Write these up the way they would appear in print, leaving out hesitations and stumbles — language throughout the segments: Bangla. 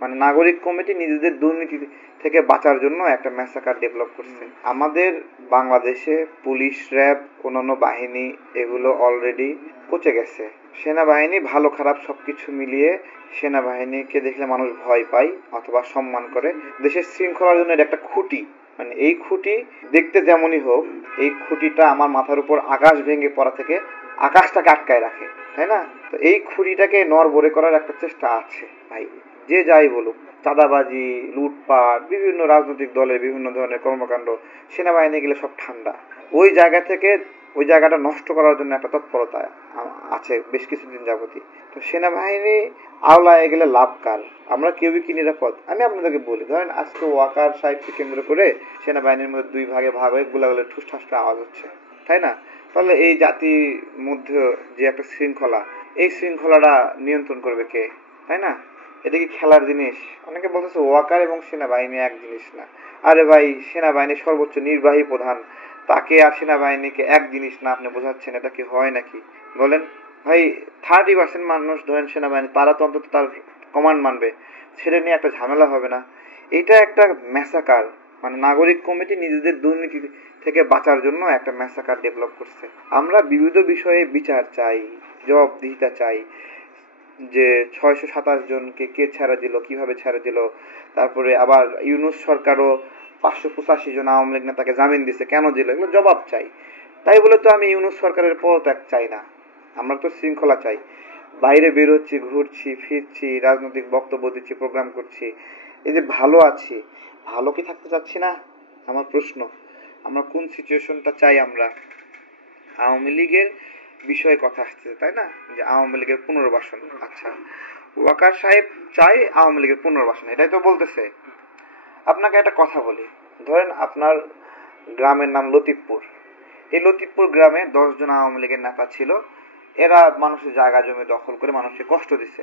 মানে নাগরিক কমিটি নিজেদের দুর্নীতি থেকে বাঁচার জন্য একটা ম্যাসাকার ডেভেলপ করছে। আমাদের বাংলাদেশে পুলিশ, র্যাব, অন্যান্য বাহিনী এগুলো অলরেডি পচে গেছে। সেনাবাহিনী ভালো খারাপ সবকিছু মিলিয়ে সেনাবাহিনীকে দেখলে মানুষ ভয় পায় অথবা সম্মান করে। দেশের শৃঙ্খলার জন্য এটা একটা খুঁটি। মানে এই খুঁটি দেখতে যেমনই হোক, এই খুঁটিটা আমার মাথার উপর আকাশ ভেঙে পড়া থেকে আকাশটাকে আটকায় রাখে, তাই না? তো এই খুঁটিটাকে নড়বড়ে করার একটা চেষ্টা আছে ভাই। যে যাই বলুক, চাঁদাবাজি, লুটপাট, বিভিন্ন রাজনৈতিক দলের বিভিন্ন ধরনের কর্মকাণ্ড, সেনাবাহিনী গেলে সব ঠান্ডা। ওই জায়গা থেকে ওই জায়গাটা নষ্ট করার জন্য একটা তৎপরতা আছে বেশ কিছুদিন যাবতই। তো সেনাবাহিনী আওলায় গেলে লাভ কার? আমরা কেউই কি নিরাপদ? আমি আপনাদেরকে বলি, ধরেন আজকে ওয়াকার সাহেবকে কেন্দ্র করে সেনাবাহিনীর মধ্যে দুই ভাগে ভাগ হয়ে গোলাগুলি ঠুসঠাস করে আওয়াজ হচ্ছে, তাই না? তাহলে এই জাতির মধ্যে যে একটা শৃঙ্খলা, এই শৃঙ্খলাটা নিয়ন্ত্রণ করবে কে, তাই না? এটা কি খেলার জিনিস? অনেকে বলতেছে ওয়াকার এবং সেনাবাহিনী এক জিনিস না। আরে ভাই, সেনাবাহিনীর সর্বোচ্চ নির্বাহী প্রধান, তাকে আর সেনাবাহিনীকে এক জিনিস না আপনি বোঝাচ্ছেন? এটা কি হয় নাকি বলেন ভাই? 30% মানুষ ধরেন সেনাবাহিনী, তারা তো অন্তত তার কমান্ড মানবে, সেটা নিয়ে একটা ঝামেলা হবে না? এটা একটা ম্যাসাকার। মানে নাগরিক কমিটি নিজেদের দুর্নীতি থেকে বাঁচার জন্য একটা ম্যাসাকার ডেভেলপ করছে। আমরা বিবিধ বিষয়ে বিচার চাই, জবাবদিহিতা চাই, যে 627 জনকে কে ছেড়ে দিল, কিভাবে ছেড়ে দিল। তারপরে আবার ইউনূস সরকারও 585 জন আওয়ামী লীগ নেতাকে জামিন দিছে, কেন দিল? এগুলো জবাব চাই। তাই বলে তো আমি ইউনূস সরকারের পদত্যাগ চাই না। আমরা তো শৃঙ্খলা চাই। বাইরে বেরোচ্ছি, ঘুরছি ফিরছি, রাজনৈতিক বক্তব্য দিচ্ছি, প্রোগ্রাম করছি, এই যে ভালো আছি, ভালো কি থাকতে চাচ্ছি না? আমার প্রশ্ন, আমরা কোন সিচুয়েশনটা চাই? আমরা আওয়ামী লীগের বিষয়ে কথা আসছে, তাই না? যে আওয়ামী লীগের পুনর্বাসন। আচ্ছা, ওয়াকার সাহেব চাই আওয়ামী লীগের পুনর্বাসন, এটাই তো বলতেছে। আপনাকে একটা কথা বলি, ধরেন আপনার গ্রামের নাম লতিফপুর। এই লতিফপুর গ্রামে 10 জন আওয়ামী লীগের নেতা ছিল। এরা মানুষের জায়গা জমি দখল করে মানুষকে কষ্ট দিছে।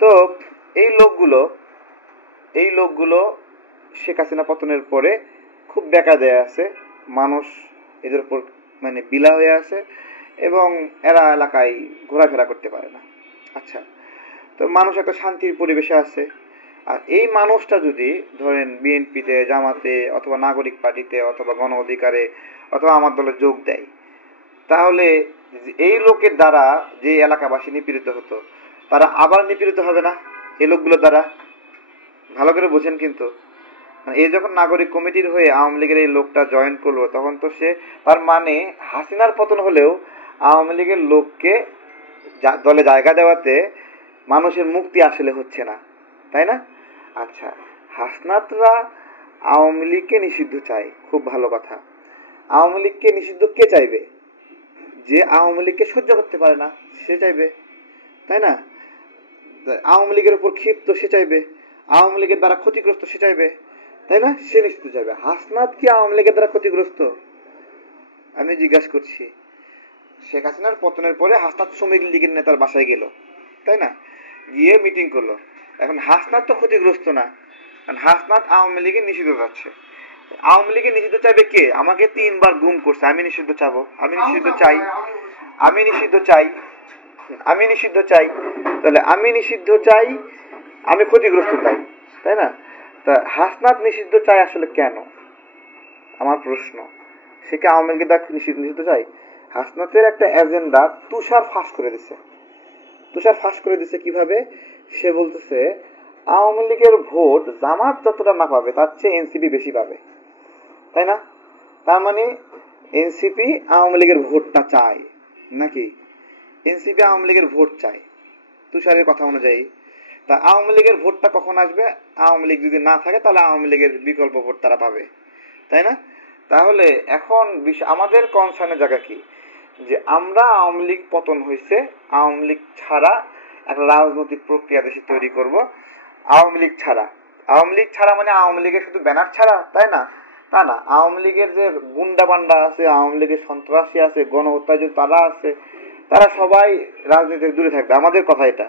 তো এই লোকগুলো শেখ হাসিনা পতনের পরে খুব বেকা দেয়া আছে, মানুষ এদের উপর মানে বিলা হয়ে আছে এবং এরা এলাকায় ঘোরাফেরা করতে পারে না। আচ্ছা, তো মানুষ একটা শান্তির পরিবেশে আছে। আর এই মানুষটা যদি ধরেন বিএনপিতে, জামাতে অথবা নাগরিক পার্টিতে অথবা গণ অধিকারে অথবা আমার দলে যোগ দেয়, তাহলে এই লোকের দ্বারা যে এলাকাবাসী নিপীড়িত হতো, তারা আবার নিপীড়িত হবে না এই লোকগুলোর দ্বারা? ভালো করে বোঝেন কিন্তু। এই যখন নাগরিক কমিটির হয়ে আওয়ামী লীগের এই লোকটা জয়েন করলো, তখন তো সে, তার মানে হাসিনার পতন হলেও আওয়ামী লীগের লোককে দলে জায়গা দেওয়াতে মানুষের মুক্তি আসলে হচ্ছে না, তাই না? আচ্ছা, হাসনাতরা আওয়ামী লীগকে নিষিদ্ধ চায়, খুব ভালো কথা। আওয়ামী লীগকে নিষিদ্ধ কে চাইবে? যে আওয়ামী লীগকে সহ্য করতে পারে না সে চাইবে, তাই না? আওয়ামী লীগের উপর ক্ষিপ্ত সে চাইবে, আওয়ামী লীগের দ্বারা ক্ষতিগ্রস্ত সে চাইবে, তাই না? সে নিষিদ্ধ চাইবে। হাসনাত কি আওয়ামী লীগের দ্বারা ক্ষতিগ্রস্ত? আমি জিজ্ঞাসা করছি। শেখ হাসিনার পতনের পরে হাসনাত শ্রমিক লীগের নেতার বাসায় গেল, তাই না? গিয়ে মিটিং করলো। এখন হাসনাত তো ক্ষতিগ্রস্ত না, কারণ হাসনাত আওয়ামী লীগের নিষিদ্ধ চাচ্ছে। আওয়ামী লীগের নিষিদ্ধ চাইবে কে? আমাকে 3 বার গুম করছে, আমি নিষিদ্ধ চাবো? আমি নিষিদ্ধ চাই, আমি নিষিদ্ধ চাই, আমি নিষিদ্ধ চাই। তাহলে আমি নিষিদ্ধ চাই, আমি ক্ষতিগ্রস্ত চাই, তাই না? তা হাসনাত নিষিদ্ধ চাই আসলে কেন? আমার প্রশ্ন, সে কি আওয়ামী লীগের দ্বারা নিষিদ্ধ চাই? হাসনাতের একটা এজেন্ডা তুষার ফাঁস করে দিছে। তুষার ফাঁস করে দিছে কিভাবে? সে বলতেছে আওয়ামী লীগের ভোট জামাত যতটা না পাবে তার চেয়ে এনসিপি বেশি পাবে, তাই না? তার মানে এনসিপি আওয়ামী লীগের ভোটটা চায় নাকি? এনসিপি আওয়ামী লীগের ভোট চায় তুষারের কথা অনুযায়ী। তা আওয়ামী লীগের ভোটটা কখন আসবে? আওয়ামী লীগ যদি না থাকে তাহলে আওয়ামী লীগের বিকল্প ভোট তারা পাবে, তাই না? তাহলে এখন আমাদের কনসার্নের জায়গা কি? যে আমরা আওয়ামী লীগ পতন হয়েছে, আওয়ামী লীগ ছাড়া একটা রাজনৈতিক প্রক্রিয়া দেশে তৈরি করব। আওয়ামী লীগ ছাড়া, আওয়ামী লীগ ছাড়া মানে আওয়ামী লীগের শুধু ব্যানার ছাড়া, তাই না? তা না, আওয়ামী লীগের যে গুন্ডা বান্ডা আছে, আওয়ামী লীগের সন্ত্রাসী আছে, গণহত্যাযুক্ত তারা আছে, তারা সবাই রাজনীতি দূরে থাকবে। আমাদের কথা এটা।